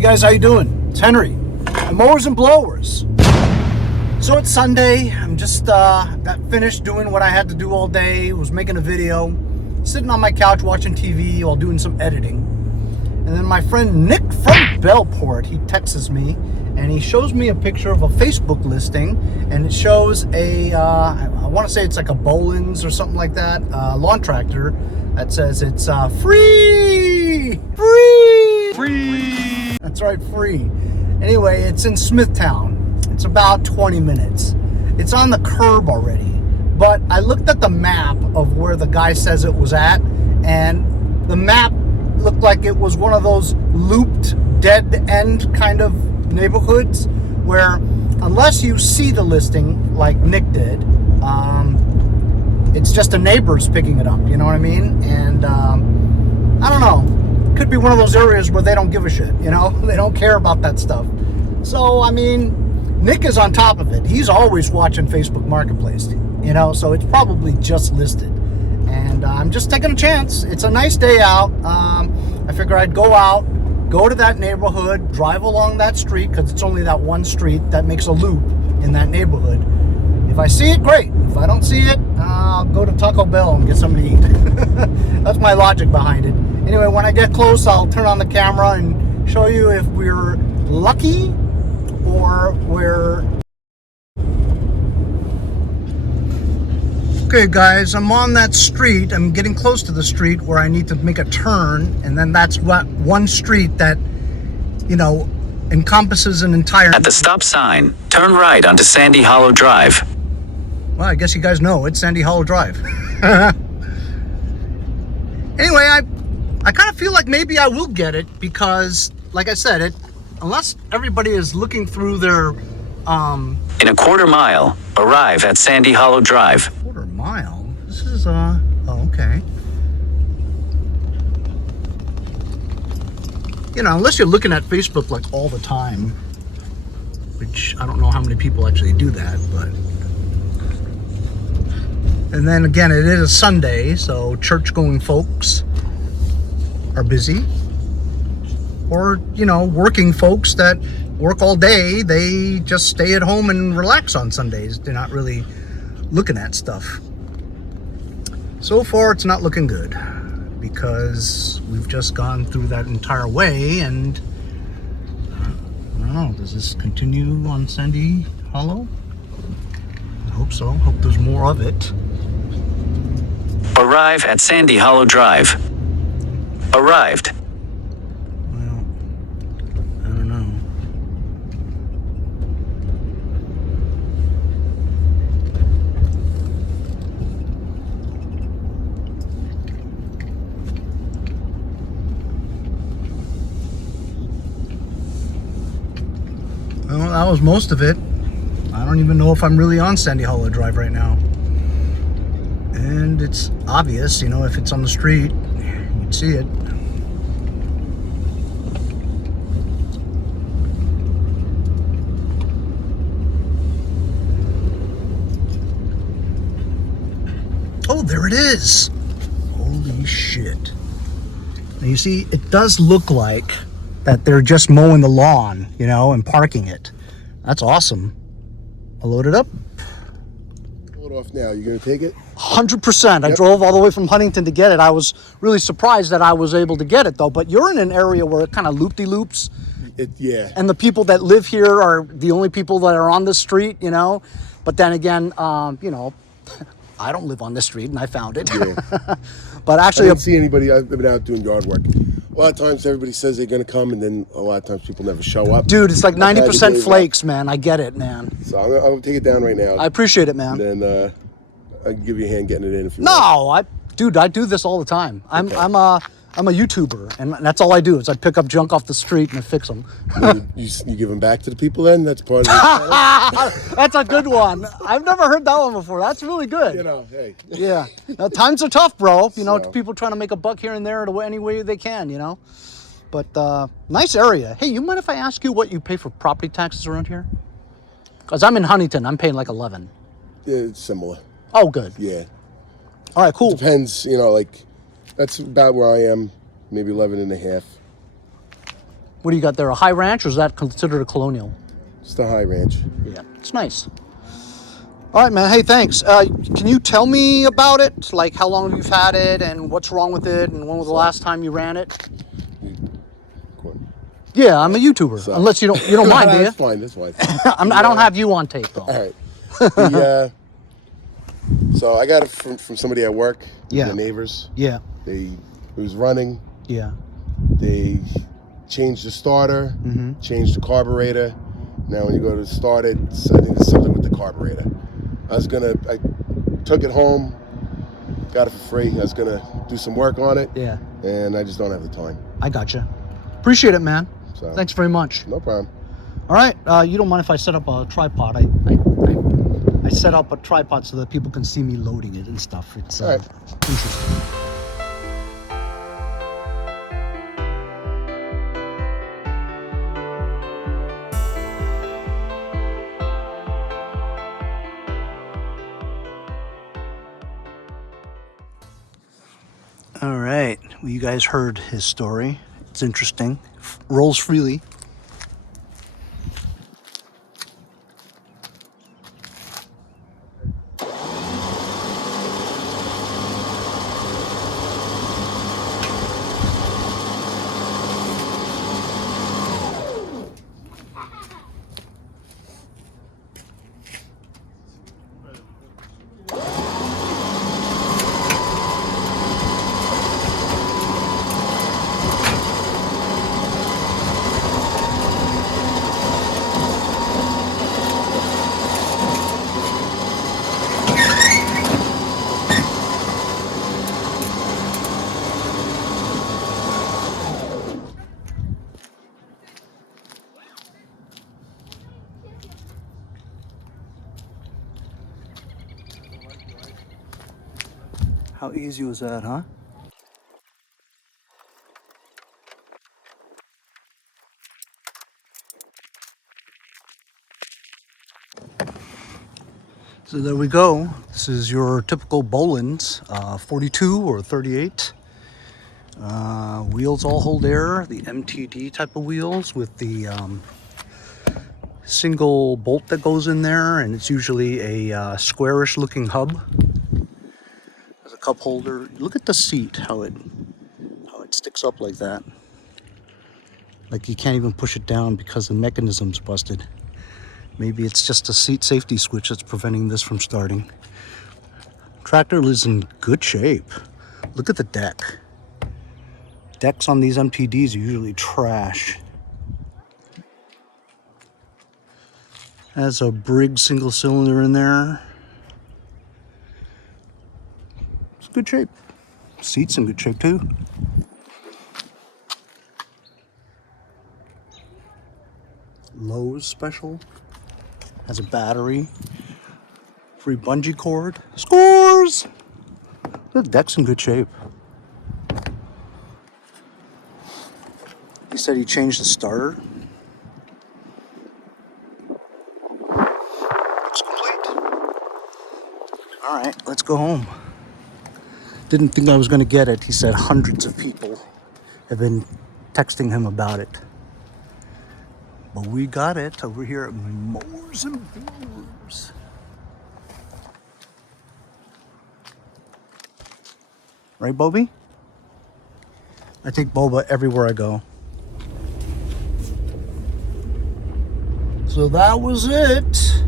Hey guys, how you doing? It's Henry, Mowers and Blowers. So it's Sunday. I'm just got finished doing what I had to do all day. Was making a video, sitting on my couch watching TV while doing some editing. And then my friend Nick from Bellport, he texts me and he shows me a picture of a Facebook listing, and it shows a I want to say it's like a Bolens or something like that, lawn tractor that says it's free. That's right, free. Anyway, it's in Smithtown. It's about 20 minutes. It's on the curb already. But I looked at the map of where the guy says it was at, and the map looked like it was one of those looped, dead-end kind of neighborhoods where, unless you see the listing like Nick did, it's just the neighbors picking it up, you know what I mean? And I don't know. Could be one of those areas where they don't give a shit, you know? They don't care about that stuff. So, I mean, Nick is on top of it. He's always watching Facebook Marketplace, you know? So it's probably just listed. And I'm just taking a chance. It's a nice day out. I figure I'd go out, go to that neighborhood, drive along that street, because it's only that one street that makes a loop in that neighborhood. If I see it, great. If I don't see it, I'll go to Taco Bell and get something to eat. That's my logic behind it. Anyway, when I get close, I'll turn on the camera and show you if we're lucky or we're... Okay, guys, I'm on that street. I'm getting close to the street where I need to make a turn, and then that's what one street that, you know, encompasses an entire... At the stop sign, turn right onto Sandy Hollow Drive. Well, I guess you guys know it's Sandy Hollow Drive. Anyway, I kind of feel like maybe I will get it because, like I said, unless everybody is looking through their... In a quarter mile, arrive at Sandy Hollow Drive. Quarter mile? This is, oh, okay. You know, unless you're looking at Facebook like all the time, which I don't know how many people actually do that, but... And then again, it is a Sunday, so church-going folks are busy. Or, you know, working folks that work all day, they just stay at home and relax on Sundays. They're not really looking at stuff. So far, it's not looking good because we've just gone through that entire way, and I don't know, does this continue on Sandy Hollow? I hope so. Hope there's more of it. Arrive at Sandy Hollow Drive. Arrived. Well, I don't know. Well, that was most of it. I don't even know if I'm really on Sandy Hollow Drive right now. And it's obvious, you know, if it's on the street, you'd see it. Oh, there it is. Holy shit. Now you see, it does look like that they're just mowing the lawn, you know, and parking it. That's awesome. I'll load it up. Pull it off now. You gonna take it? 100%. I drove all the way from Huntington to get it. I was really surprised that I was able to get it, though. But you're in an area where it kind of loop-de-loops. Yeah. And the people that live here are the only people that are on this street, you know. But then again, you know, I don't live on this street, and I found it. Yeah. But actually, I didn't see anybody. I've been out doing yard work. A lot of times, everybody says they're gonna come, and then a lot of times people never show up. dude, it's like 90% flakes, man. I get it, man. So I'm gonna take it down right now. I appreciate it, man. And then I can give you a hand getting it in if you No, want. dude, I do this all the time. I'm a YouTuber, and that's all I do is I pick up junk off the street and I fix them. You give them back to the people then? That's part of it. That's a good one. I've never heard that one before. That's really good. You know, hey. Yeah. Now, times are tough, bro. You know, So. people trying to make a buck here and there any way they can, you know. But nice area. Hey, you mind if I ask you what you pay for property taxes around here? Because I'm in Huntington. I'm paying like 11. Yeah, it's similar. Oh, good. Yeah. All right, cool. Depends, you know, like, that's about where I am, maybe 11 and a half. What do you got there? A high ranch, or is that considered a colonial? It's the high ranch. Yeah, it's nice. All right, man. Hey, thanks. Can you tell me about it? Like, how long you've had it, and what's wrong with it, and when was the last time you ran it? Yeah, I'm a YouTuber. So. Unless you don't mind, do you? That's fine. That's fine. I don't have you on tape though. All right. So I got it from somebody at work. Yeah. The neighbors. Yeah. It was running. Yeah. They changed the starter, changed the carburetor. Now when you go to start it, I think it's something with the carburetor. I took it home, got it for free. I was gonna do some work on it. Yeah. And I just don't have the time. I gotcha. Appreciate it, man. So, thanks very much. No problem. All right. You don't mind if I set up a tripod? I set up a tripod so that people can see me loading it and stuff. It's right. Interesting. All right. Well, you guys heard his story. It's interesting. Rolls freely. How easy was that, huh? So there we go. This is your typical Bolens, 42 or 38. Wheels all hold air, the MTD type of wheels with the single bolt that goes in there, and it's usually a squarish looking hub. There's a cup holder. Look at the seat, how it sticks up like that. Like you can't even push it down because the mechanism's busted. Maybe it's just a seat safety switch that's preventing this from starting. Tractor is in good shape. Look at the deck. Decks on these MTDs are usually trash. Has a Briggs single cylinder in there. It's good shape. Seat's in good shape too. Lowe's special. Has a battery. Free bungee cord. Scores! The deck's in good shape. He said he changed the starter. Looks complete. All right, let's go home. Didn't think I was going to get it. He said hundreds of people have been texting him about it. But we got it over here at Mowers and Blowers. Right, Bobby? I take Boba everywhere I go. So that was it.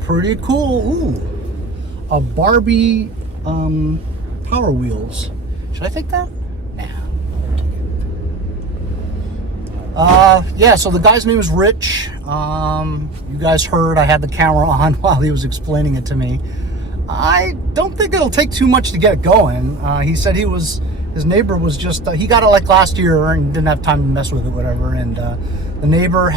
Pretty cool. Ooh, a Barbie Power Wheels. Should I take that? Yeah, so the guy's name is Rich. You guys heard I had the camera on while he was explaining it to me. I don't think it'll take too much to get it going. He said his neighbor was just, he got it like last year and didn't have time to mess with it, whatever. And the neighbor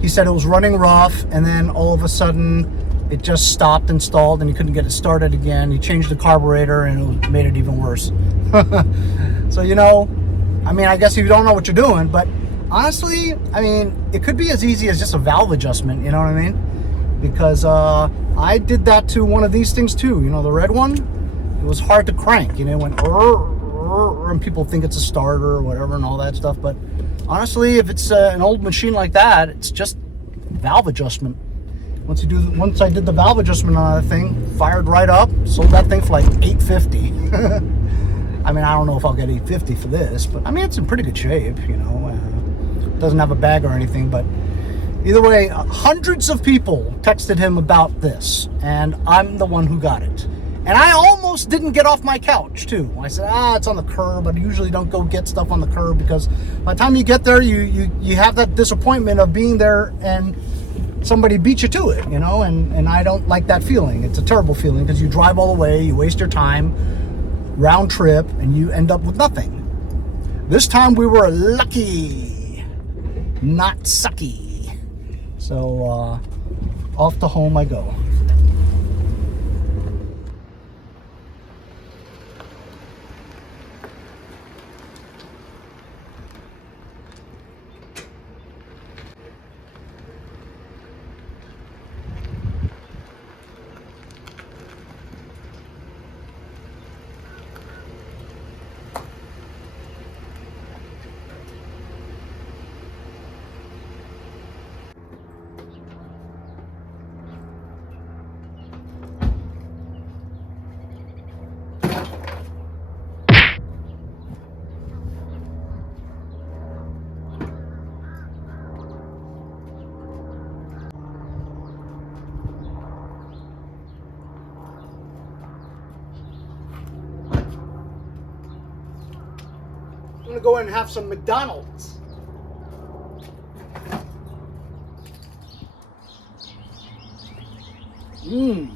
he said it was running rough, and then all of a sudden it just stopped and stalled and he couldn't get it started again. He changed the carburetor and it made it even worse. So, I mean, I guess you don't know what you're doing, but honestly, I mean, it could be as easy as just a valve adjustment, you know what I mean? Because I did that to one of these things too, the red one. It was hard to crank, it went, and people think it's a starter or whatever and all that stuff. But honestly, if it's an old machine like that, it's just valve adjustment. Once I did the valve adjustment on that thing, fired right up, sold that thing for like $850. I mean, I don't know if I'll get $850 for this, but I mean, it's in pretty good shape, you know. Doesn't have a bag or anything, but either way, hundreds of people texted him about this, and I'm the one who got it. And I almost didn't get off my couch, too. I said, it's on the curb. I usually don't go get stuff on the curb because by the time you get there, you have that disappointment of being there and somebody beat you to it, you know, and I don't like that feeling. It's a terrible feeling because you drive all the way, you waste your time, round trip, and you end up with nothing. This time we were lucky, not sucky. So off to home I go. I'm gonna go in and have some McDonald's. I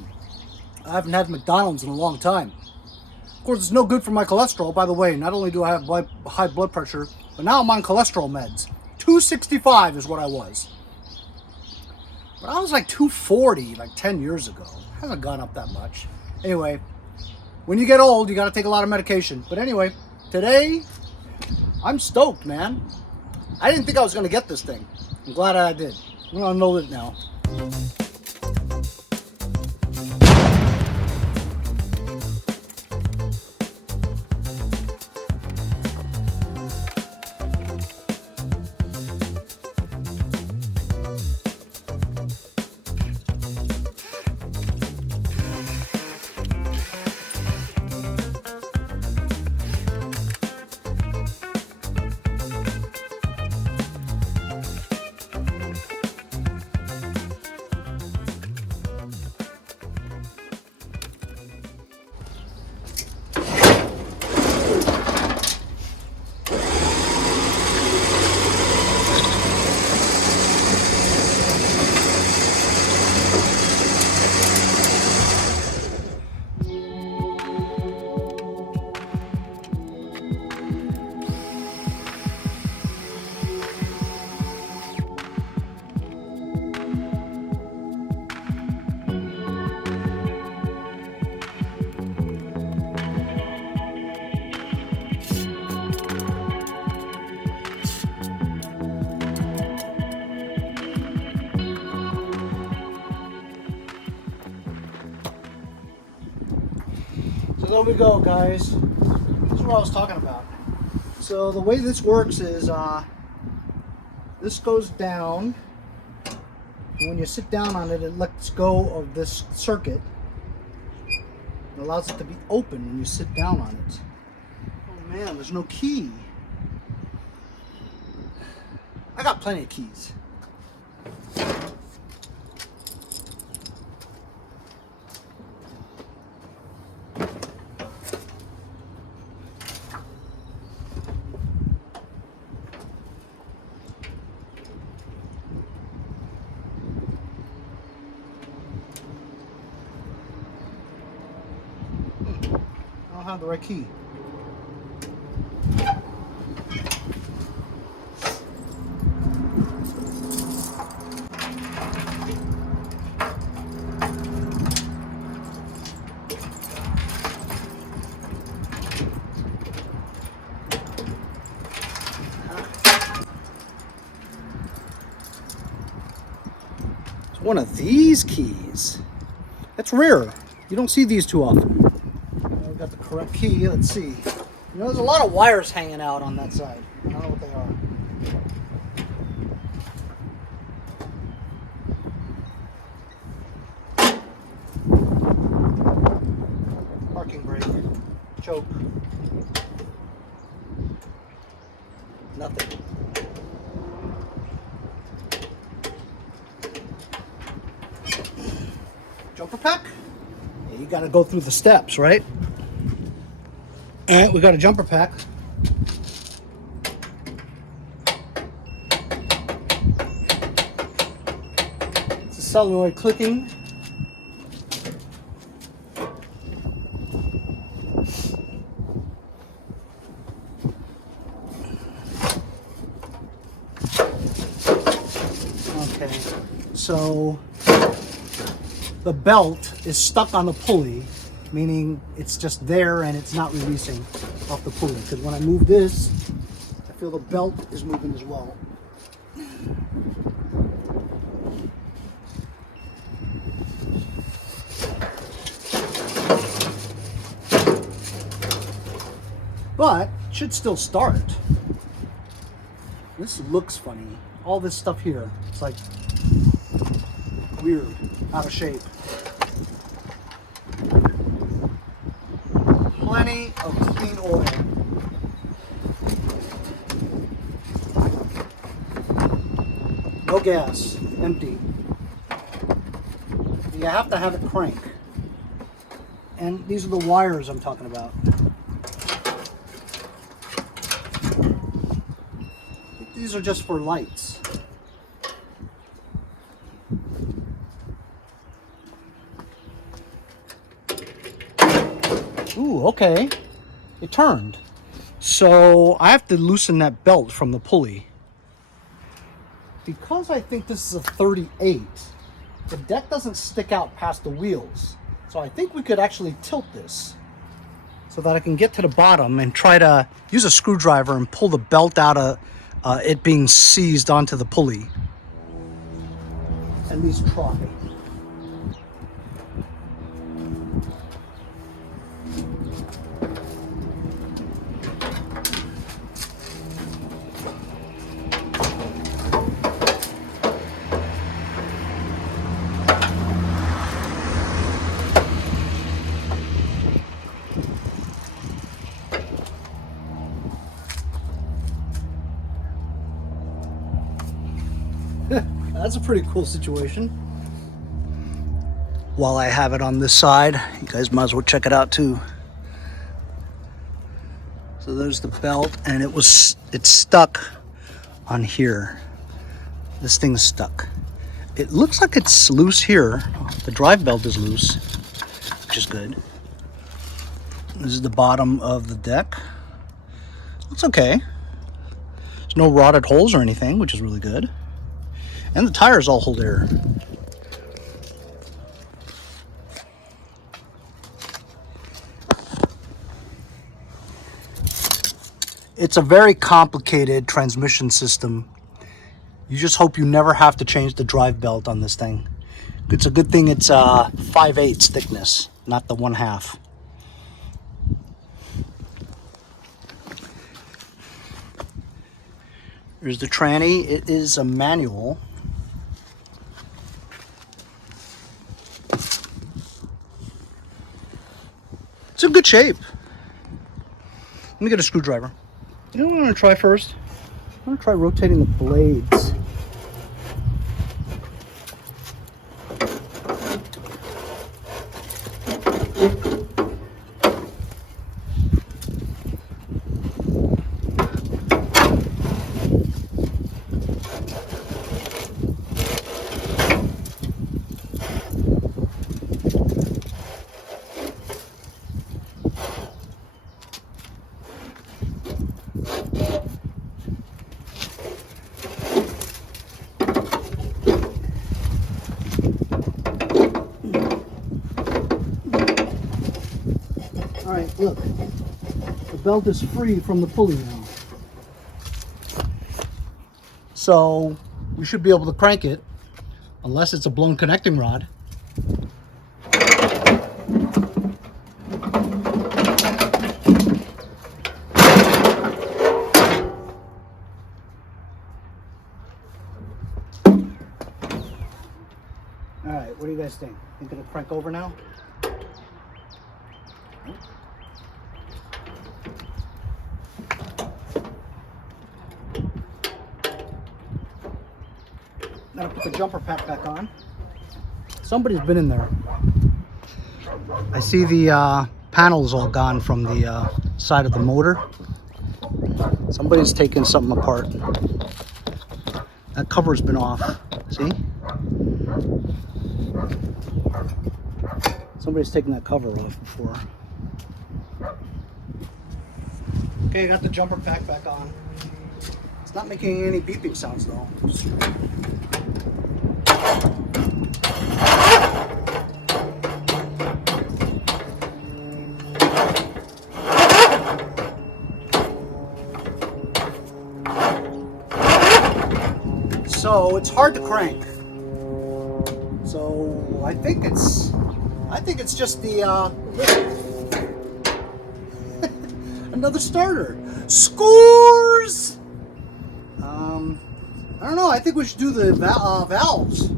haven't had McDonald's in a long time. Of course, it's no good for my cholesterol. By the way, not only do I have high blood pressure, but now I'm on cholesterol meds. 265 is what I was. But I was like 240 like 10 years ago. It hasn't gone up that much. Anyway, when you get old, you gotta take a lot of medication. But anyway, today, I'm stoked, man. I didn't think I was gonna get this thing. I'm glad I did. I'm gonna unload it now. So there we go, guys. This is what I was talking about. So the way this works is this goes down, and when you sit down on it, it lets go of this circuit. It allows it to be open when you sit down on it. Oh man, there's no key. I got plenty of keys. I don't have the right key. It's one of these keys. That's rare. You don't see these too often. Got the correct key. Let's see. You know, there's a lot of wires hanging out on that side. I don't know what they are. Parking brake, choke, nothing. Jumper pack? Yeah, you gotta go through the steps, right? All right, we got a jumper pack. It's a solenoid clicking. Okay, so the belt is stuck on the pulley, meaning it's just there and it's not releasing off the pulley. Because when I move this, I feel the belt is moving as well. But it should still start. This looks funny. All this stuff here, it's like weird, out of shape. Plenty of clean oil. No gas, empty. You have to have it crank. And these are the wires I'm talking about. These are just for lights. Ooh, okay. It turned. So I have to loosen that belt from the pulley. Because I think this is a 38, the deck doesn't stick out past the wheels. So I think we could actually tilt this so that I can get to the bottom and try to use a screwdriver and pull the belt out of it being seized onto the pulley. And these try. That's a pretty cool situation. While I have it on this side, you guys might as well check it out too. So there's the belt, and it's stuck on here. This thing's stuck. It looks like it's loose here. The drive belt is loose, which is good. This is the bottom of the deck. Looks okay. There's no rotted holes or anything, which is really good. And the tires all hold air. It's a very complicated transmission system. You just hope you never have to change the drive belt on this thing. It's a good thing it's 5/8 thickness, not the 1/2. Here's the tranny. It is a manual. It's in good shape. Let me get a screwdriver. You know what I'm going to try first? I'm going to try rotating the blades. All right, look, the belt is free from the pulley now. So we should be able to crank it, unless it's a blown connecting rod. you guys think? Think it'll crank over now? Gotta put the jumper pack back on. Somebody's been in there. I see the panels all gone from the side of the motor. Somebody's taken something apart. That cover's been off. See? Somebody's taken that cover off before. Okay, got the jumper pack back on. It's not making any beeping sounds though. So it's hard to crank. So I think it's just the another starter. Scores! I don't know. I think we should do the valves,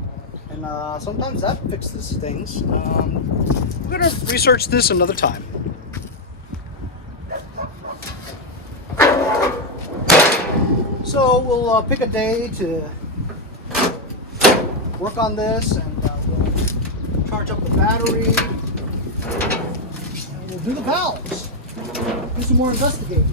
and sometimes that fixes things. We're gonna research this another time. So we'll pick a day to work on this, and we'll charge up the battery, and we'll do the valves. Do some more investigating.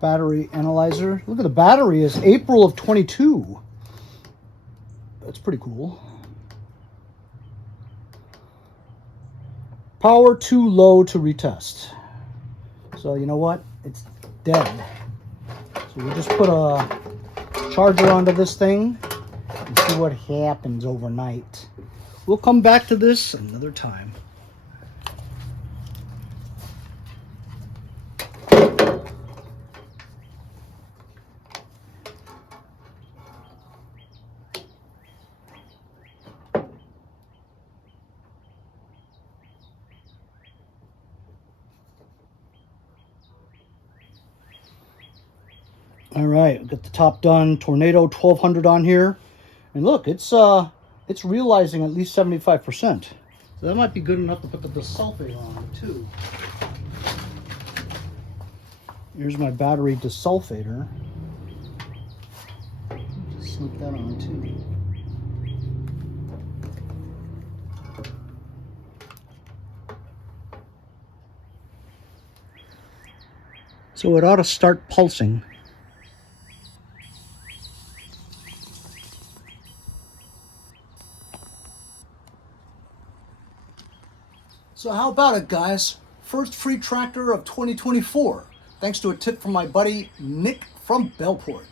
Battery analyzer. Look at the battery is April of 22. That's pretty cool. Power too low to retest. So you know what? It's dead. So we'll just put a charger onto this thing and see what happens overnight. We'll come back to this another time. All right, got the top done. Tornado 1200 on here, and look, it's realizing at least 75%. So that might be good enough to put the desulfate on it too. Here's my battery desulfator. Just slip that on too. So it ought to start pulsing. So how about it, guys? First free tractor of 2024, thanks to a tip from my buddy Nick from Bellport.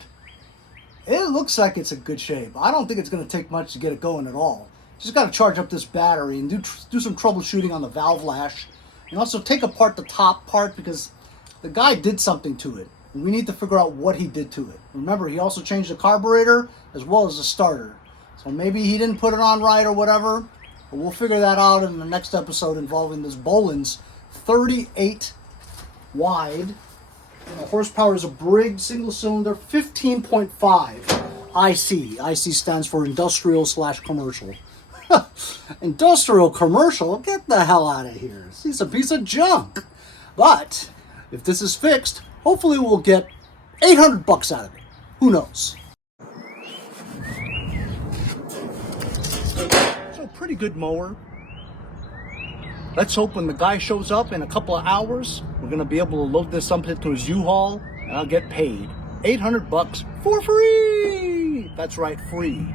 It looks like it's in good shape. I don't think it's going to take much to get it going at all. Just got to charge up this battery and do some troubleshooting on the valve lash, and also take apart the top part because the guy did something to it. And we need to figure out what he did to it. Remember, he also changed the carburetor as well as the starter. So maybe he didn't put it on right or whatever. But we'll figure that out in the next episode involving this Bolens 38 wide. And the horsepower is a Briggs single cylinder 15.5 IC. IC stands for industrial / commercial. Industrial commercial? Get the hell out of here. It's a piece of junk. But if this is fixed, hopefully we'll get 800 bucks out of it. Who knows? Pretty good mower. Let's hope when the guy shows up in a couple of hours, we're gonna be able to load this up into his U-Haul and I'll get paid 800 bucks for free. That's right, free.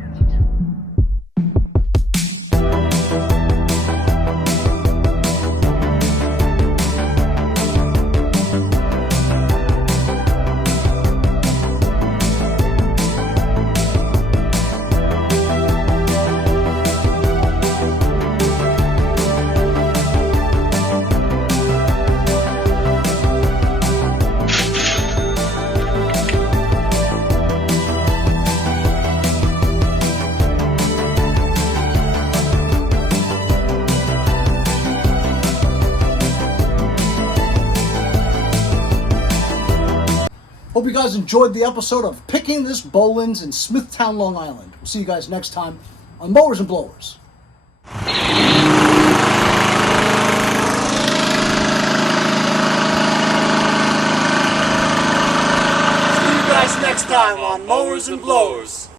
Hope you guys enjoyed the episode of Picking This Bolens in Smithtown, Long Island. We'll see you guys next time on Mowers and Blowers. See you guys next time on Mowers and Blowers.